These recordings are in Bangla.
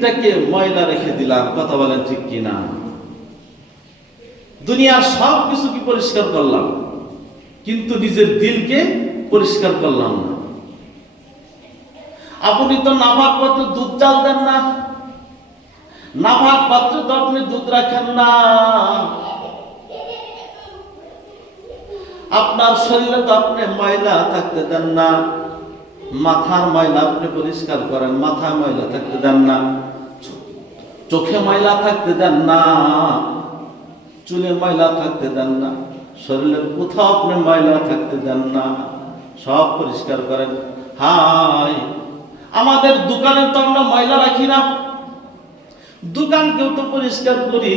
দিলটাকে ময়লা রেখে দিলাম। কথা বলেন ঠিক কিনা? দুনিয়ার সব কিছু কি পরিষ্কার করলাম, কিন্তু নিজের দিলকে পরিষ্কার করলাম না। আপনি তো নাপাক পাত্রে দুধ জাল দেন না, নাপাক পাত্রে তো আপনি দুধ রাখেন না। আপনার শরীরে তো আপনি ময়লা থাকতে দেন না। মাথার ময়লা আপনি পরিষ্কার করেন, মাথায় ময়লা থাকতে দেন না। চোখে ময়লা থাকতে দেন না, চুলে ময়লা থাকতে দেন না, শরীরের কোথাও আপনি ময়লা থাকতে দেন না, সব পরিষ্কার করেন। হাই, আমাদের দোকানে তো আমরা ময়লা রাখি না, দোকানকেও তো পরিষ্কার করি।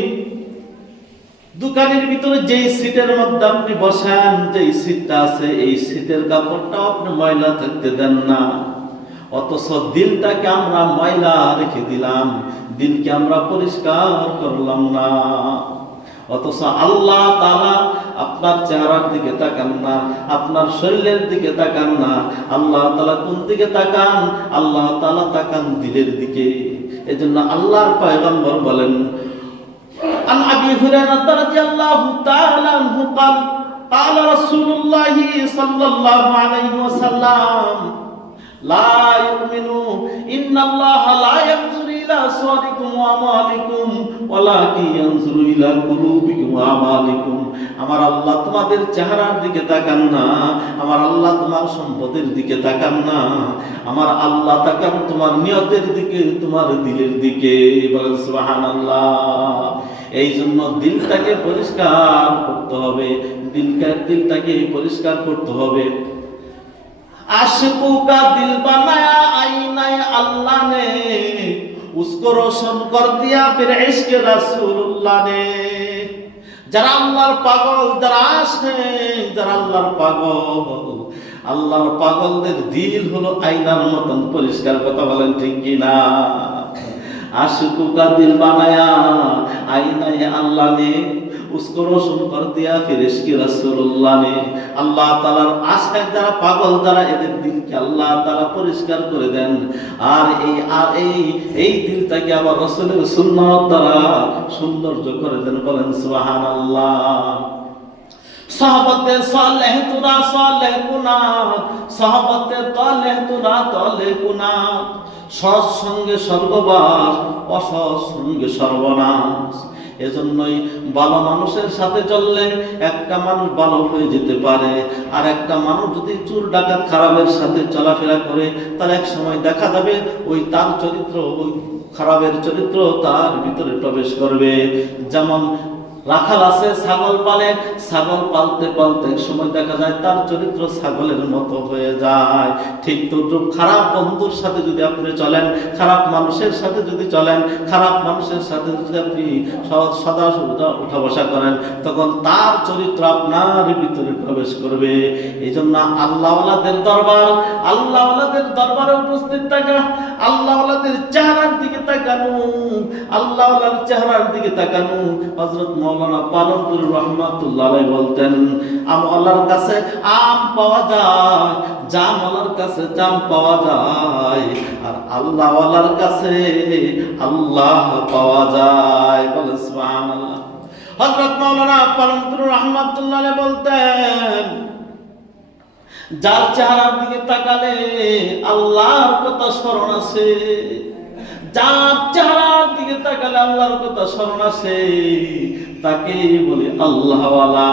দোকানের ভিতরে যেই সিটের মধ্যে আপনি বসেন, যেই সিটটা আছে, এই সিটের কাপড়টাও আপনি ময়লা থাকতে দেন না। অথচ দিলটাকে আমরা ময়লা রেখে দিলাম, দিলকে আমরা পরিষ্কার করলাম না। অথচ আল্লাহ তাআলা আপনার চেহারার দিকে তাকান না, আপনার শরীরের দিকে তাকান না। আল্লাহ তাআলা কোন দিকে তাকান? আল্লাহ তাআলা তাকান দিলের দিকে। এজন্য আল্লাহর পয়গম্বর বলেন, عن أبي هريرة رضي الله تعالى عنه قال قال رسول الله صلى الله عليه وسلم لا يؤمن إن الله لا ينظر إلى صوركم وأعمالكم ولكن ينظر إلى قلوبكم وأعمالكم। আমার আল্লাহ তোমাদের চেহারার দিকে তাকান না, আমার আল্লাহ তোমার সম্পদের দিকে তাকান না, আমার আল্লাহ তাকান তোমার নিয়তের দিকে, তোমার দিলের দিকে। বলেন সুবহানাল্লাহ। এই জন্য দিলটাকে পরিষ্কার করতে হবে, দিলটাকে পরিষ্কার করতে হবে। आशिकों का दिल बनाया आईना अल्लाह ने, उसको रोशन कर दिया फिर इश्क रसूलुल्लाह ने। যারা আল্লাহর পাগল, যারা আশিক, যারা আল্লাহর পাগল, আল্লাহর পাগলদের দিল হলো আয়নার মতন পরিষ্কার। কথা বলেন ঠিক কিনা? आशिकों का दिल बनाया आईना अल्लाह ने, उसको रोशन कर दिया फिर इश्क रसूलुल्लाह ने। আল্লাহ তাআলার আশিক যারা, পাগল যারা, এদের দিলকে আল্লাহ তাআলা পরিষ্কার করে দেন। আর এই দিলটাকে আবার রাসূলের সুন্নাত দ্বারা সৌন্দর্য করে দেন। বলেন সুবহানাল্লাহ। সাহাবাতে সালেহ তুরা সালেহ কুনা, সাহাবাতে তালেহ তুরা তালেহ কুনা। সৎ সঙ্গে স্বর্গবাস, অসৎ সঙ্গে সর্বনাশ। এজন্যই ভালো মানুষের সাথে চললে একটা মানুষ ভালো হয়ে যেতে পারে, আর একটা মানুষ যদি চোর ডাকাত খারাপের সাথে চলাফেরা করে, তার এক সময় দেখা যাবে ওই তার চরিত্র, ওই খারাপের চরিত্র তার ভিতরে প্রবেশ করবে। যেমন রাখাল আছে, ছাগল পালে, ছাগল পালতে পালতে এক সময় দেখা যায় তার চরিত্র ছাগলের মতো হয়ে যায়। ঠিক তদ্রুপ খারাপ বন্ধুর সাথে যদি আপনি চলেন, খারাপ মানুষের সাথে যদি চলেন, খারাপ মানুষের সাথে যদি আপনি সদা উঠা বসা করেন, তখন তার চরিত্র আপনার ভিতরে প্রবেশ করবে। এই জন্য আল্লাহওয়ালাদের দরবার, আল্লাহওয়ালাদের দরবারে উপস্থিত থাকা, আল্লাহওয়ালাদের চেহারার দিকে তাকানো, আল্লাহওয়ালার চেহারার দিকে তাকানো। হযরত মাওলানা পালনপুর রহমাতুল্লাহ আলাইহি বলতেন, আমওয়ালার কাছে আম পাওয়া যায়, জামওয়ালার কাছে জাম পাওয়া যায়, আর আল্লাহওয়ালার কাছে আল্লাহ পাওয়া যায়। বলেন সুবহানাল্লাহ। হযরত মাওলানা পালনপুর রহমাতুল্লাহ আলাইহি বলতেন, যার চেহারার দিকে তাকালে আল্লাহর কথা স্মরণ আসে, যার চেহারার দিকে তাকালে আল্লাহর কথা স্মরণ আসে, তাকে বলে আল্লাহওয়ালা।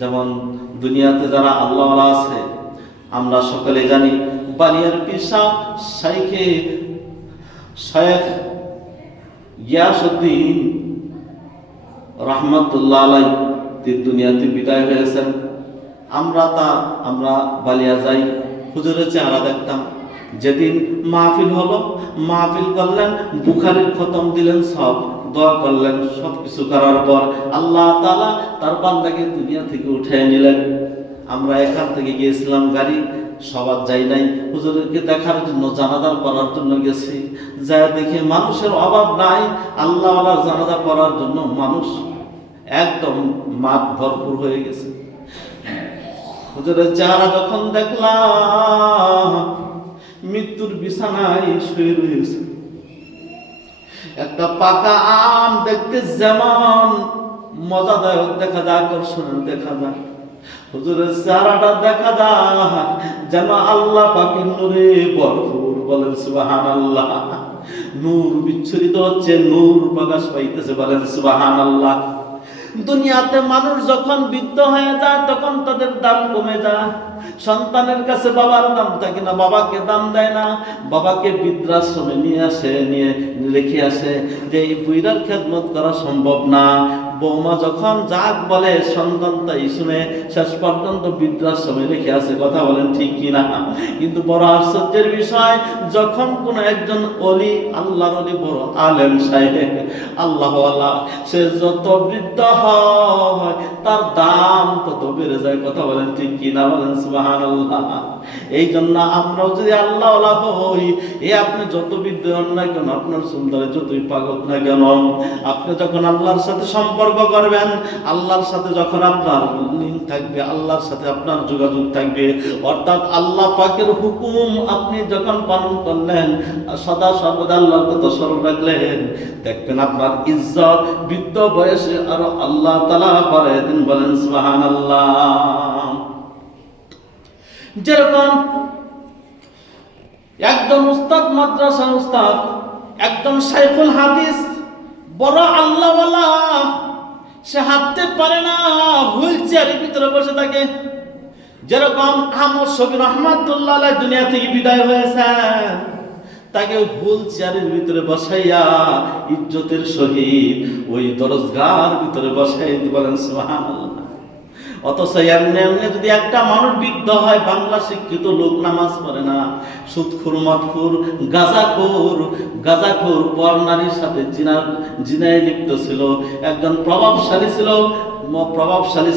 যেমন দুনিয়াতে যারা আল্লাহওয়ালা আছে, আমরা সকলে জানি বালিয়ার পীর সাহেব শেখ গিয়াসউদ্দিন রাহমাতুল্লাহ আলাইহি দুনিয়াতে বিদায় হয়েছেন। আমরা বালিয়া যাই, হুজুরের চেহারা দেখতাম। যেদিন মাহফিল হলো, মাহফিল করলেন, বুখারীর খতম দিলেন, সব দোয়া করলেন, সবকিছু করার পর আল্লাহ তাআলা তার বান্দাকে দুনিয়া থেকে উঠে নিলেন। আমরা এখান থেকে গিয়েছিলাম গাড়ি, সবার যাই নাই, হুজুরকে দেখার জন্য, জানাজা পড়ার জন্য গেছি। যা দেখে মানুষের অভাব নাই, আল্লাহওয়ালার জানাজা পড়ার জন্য মানুষ একদম মাঠ ভরপুর হয়ে গেছে। হুজুরের চেহারা যখন দেখলাম, মৃত্যুর বিছানায় শুয়ে রয়েছে, একটা পাকা আম দেখতে যেমন মজাদায়ক দেখা যায়, আকর্ষণীয় দেখা যায়, হুজুরের চেহারাটা দেখা যায় যেন আল্লাহ পাকের নূরে ভরপুর। বলেন সুবহানাল্লাহ। নূর বিচ্ছুরিত হচ্ছে, নূর প্রকাশ পাইতেছে। বলেন সুবহানাল্লাহ। দুনিয়াতে মানুষ যখন বৃদ্ধ হয়ে যায় তখন তাদের দাম কমে যায়। সন্তানের কাছে বাবার দাম থাকে না, বাবাকে দাম দেয় না, বাবাকে বৃদ্ধাশ্রমে নিয়ে রেখে আসে যে এই বুইড়ার খেদমত করা সম্ভব না। বৌমা যখন যাক বলে সন্তান তাই শুনে শেষ পর্যন্ত বৃদ্ধাশ্রমে রেখে আসে। কথা বলেন ঠিক কিনা? কিন্তু বড় আশ্চর্যের বিষয়, যখন কোন একজন অলি, আল্লাহর অলি, বড় আলেম সাহেব, আল্লাহওয়ালা, সে যত বৃদ্ধ হয় তার দাম তত বেড়ে যায়। কথা বলেন ঠিক কিনা? বলেন সুবহানাল্লাহ। এই জন্য আমরাও যদি আল্লাহওয়ালা হই, আপনি যত বৃদ্ধ হন না কেন, আপনার সুন্দরে যতই পাগল না কেন, আপনি যখন আল্লাহর সাথে সম্পর্ক করবেন, আল্লাহর সাথে যখন আপনার লিঙ্ক থাকবে, আল্লাহর সাথে আপনার যোগাযোগ থাকবে, অর্থাৎ আল্লাহ পাকের হুকুম আপনি যখন পালন করলেন, সদা সর্বদা আল্লাহর কথা স্মরণ রাখলেন, দেখবেন আপনার ইজ্জত বৃদ্ধ বয়সে আরো আল্লাহ তাআলা বাড়ায় দেন। বলেন সুবহানাল্লাহ। যেরকম একজন উস্তাদ, মাদ্রাসার উস্তাদ, একজন শাইখুল হাদিস, বড় আল্লাহওয়ালা, সে হাঁটতে পারে না, হুইল চেয়ারের ভিতরে বসে থাকে। যেরকম আহমদ শফি রহমাতুল্লাহ আলাইহি দুনিয়া থেকে বিদায় হয়েছে, তাকে হুইল চেয়ারের ভিতরে বসাইয়া ইজ্জতের সহিত ওই দরজগার ভিতরে বসাই। বলেন সুবহানাল্লাহ। অথচ এমনি এমনি যদি একটা মানুষ বৃদ্ধ হয়, বাংলা শিক্ষিত লোক, নামাজ পড়ে না, সুদখোর, মদখোর, গাঁজাখোর, পর নারীর সাথে জিনায় লিপ্ত ছিল, একজন প্রভাবশালী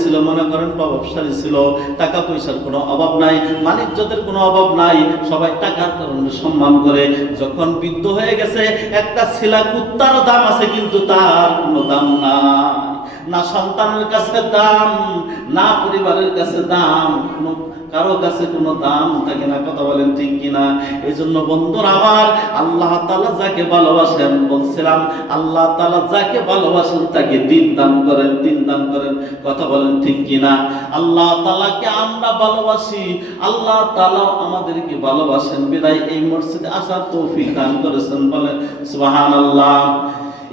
ছিল, মনে করেন প্রভাবশালী ছিল, টাকা পয়সার কোনো অভাব নাই, মানিজ্যতের কোনো অভাব নাই, সবাই টাকার কারণে সম্মান করে। যখন বৃদ্ধ হয়ে গেছে, একটা ছিলা কুত্তারও দাম আছে, কিন্তু তার কোনো দাম নাই, না সন্তানের কাছে দাম, না পরিবারের কাছে দাম, কোনো কারো কাছে কোনো দাম থাকে না। কথা বলেন ঠিক কিনা? এই জন্য বন্ধুরা আমার, আল্লাহ তাআলা যাকে ভালোবাসেন, বলছিলাম আল্লাহ তাআলা যাকে ভালোবাসেন তাকে দিন দান করেন, দিন দান করেন। কথা বলেন ঠিক কিনা? আল্লাহ তাআলাকে আমরা ভালোবাসি, আল্লাহ তাআলা আমাদেরকে ভালোবাসেন, বিদায় এই মসজিদে আসার তৌফিক দান করেছেন। বলেন সুবহানাল্লাহ।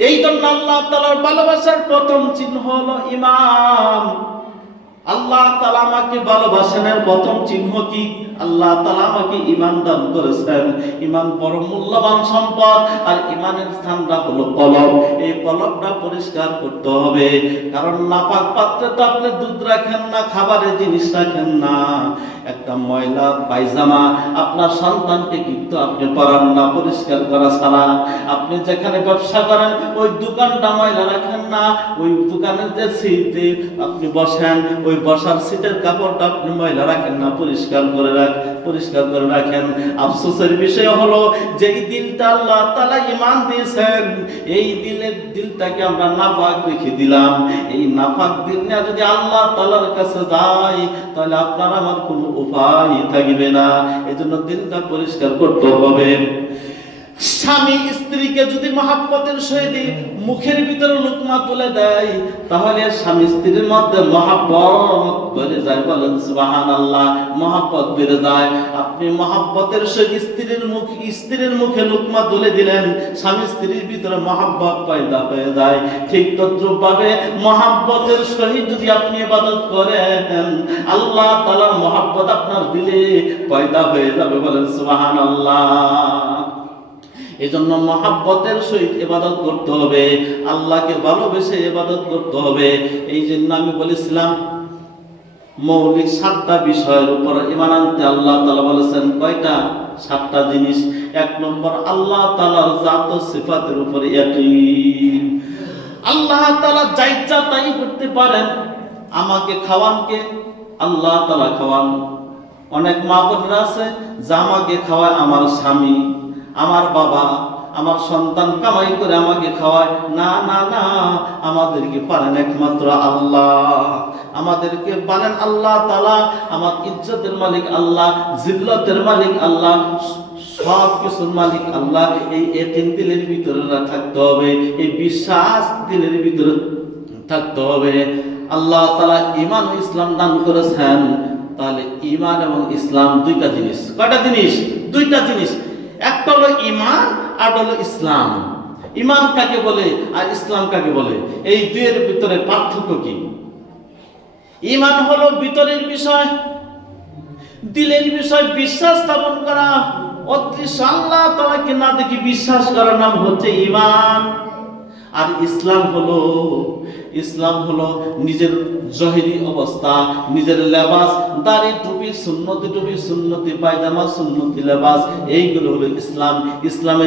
এই জন্য আল্লাহ তাআলার ভালোবাসার প্রথম চিহ্ন হলো ঈমান। আল্লাহ তাআলা আমাকে ভালোবাসেন, এর প্রথম চিহ্ন কি? আল্লাহ তাআলা আমাকে ঈমান দান করেছেন। ঈমান বড় মূল্যবান সম্পদ, আর ঈমানের স্থানটা হলো কলব। এই কলবটা পরিষ্কার করতে হবে, কারণ নাপাক পাত্রে তো আপনি দুধ রাখেন না, খাবারের জিনিস রাখেন না। একটা ময়লা পায়জামা আপনার সন্তানকে কিন্তু আপনি পরান না পরিষ্কার করা ছাড়া। আপনি যেখানে ব্যবসা করেন ওই দোকানটা ময়লা রাখেন না, ওই দোকানের যে সিটে আপনি বসেন, ওই বসার সিটের কাপড়টা আপনি ময়লা রাখেন না, পরিষ্কার করে রাখেন। আফসোসের বিষয় হলো যে এই দিলটা আল্লাহ তাআলা ঈমান দিয়েছেন, এই দিলটাকে আমরা নাপাক রেখে দিলাম। এই নাপাক দিল নিয়ে যদি আল্লাহ তাআলার কাছে যাই, তাহলে আপনার আমার কোনো উপায় থাকবে না। এজন্য দিলটা পরিষ্কার করতে হবে। স্বামী স্ত্রীকে যদি মহাব্বতের সহিত মুখের ভিতরে লুকমা তুলে দেয়, তাহলে স্বামী স্ত্রীর মধ্যে মহাব্বত বেড়ে যায়। বলেন সুবহানাল্লাহ। মহাব্বত বেড়ে যায়। আপনি মহাব্বতের সহিত স্ত্রীর মুখে লুকমা তুলে দিলেন, স্বামী স্ত্রীর ভিতরে মহাব্বত পয়দা হয়ে যায়। ঠিক তদ্রূপভাবে মহাব্বতের সহিত যদি আপনি ইবাদত করেন, আল্লাহ তাআলার মহাব্বত আপনার দিলে পয়দা হয়ে যাবে। বলেন সুবহানাল্লাহ। এজন্য মহাব্বতের সহিত ইবাদত করতে হবে, আল্লাহকে ভালোবেসে ইবাদত করতে হবে। এই জন্য আমি বলেছিলাম মৌলিক 7টা বিষয়ের উপর ঈমান আনতে আল্লাহ তাআলা বলেছেন। কয়টা? 7টা জিনিস। 1 নম্বর, আল্লাহ তাআলার জাত ও সিফাতের উপর ইয়াকিন। আল্লাহ তাআলা যা ইচ্ছা তাই করতে পারেন। আমাকে খাওয়ান কে? আল্লাহ তাআলা খাওয়ান। অনেক মা বোনেরা আছে যা আমাকে খাওয়ায় আমার স্বামী, আমার বাবা, আমার সন্তান কামাই করে আমাকে খাওয়ায়। না না না, আমাদেরকে পারেন একমাত্র আল্লাহ। আমাদেরকে পারেন আল্লাহ তাআলা। আমার ইজ্জতের মালিক আল্লাহ, জিল্লতের মালিক আল্লাহ, সব কিছুর মালিক আল্লাহ, এই তিন দিলের ভিতরে থাকতে হবে, এই বিশ্বাস দিলের ভিতরে থাকতে হবে। আল্লাহ তাআলা ঈমান ও ইসলাম দান করেছেন। তাহলে ঈমান এবং ইসলাম দুইটা জিনিস। কয়টা জিনিস? দুইটা জিনিস। একটা হলো ঈমান আর হলো ইসলাম। ঈমান কাকে বলে আর ইসলাম কাকে বলে, এই দুইয়ের ভিতরে পার্থক্য কি? ঈমান হলো ভিতরের বিষয়, দিলের বিষয়, বিশ্বাস স্থাপন করা, অদৃশ্য আল্লাহ তাআলাকে না দেখি বিশ্বাস করার নাম হচ্ছে ঈমান। আর ইসলাম হলো নিজের জহিরি অবস্থা, নিজের লেবাস, দাড়ি টুপি সুন্নতি পায়জামা, সুন্নতি লেবাস, এইগুলো হলো ইসলাম। ইসলামে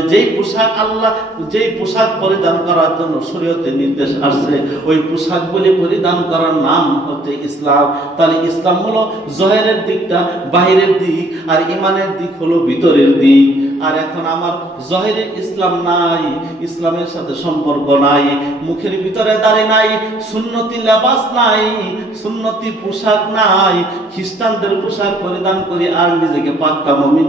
যেই পোশাক পরিধান করার জন্য শরীয়তে নির্দেশ আসছে, ওই পোশাকগুলি পরিধান করার নাম হচ্ছে ইসলাম। তাহলে ইসলাম হলো জহিরের দিকটা, বাহিরের দিক, আর ঈমানের দিক হলো ভিতরের দিক। আর এখন আমার জহিরে ইসলাম নাই, ইসলামের সাথে সম্পর্ক নাই, মুখের ভিতরে দাড়ি নাই, সুন্নতি লেবাস নাই, সুন্নতি পোশাক নাই, খ্রিস্টানদের পোশাক পরিধান করি আর নিজেকে পাক্কা মুমিন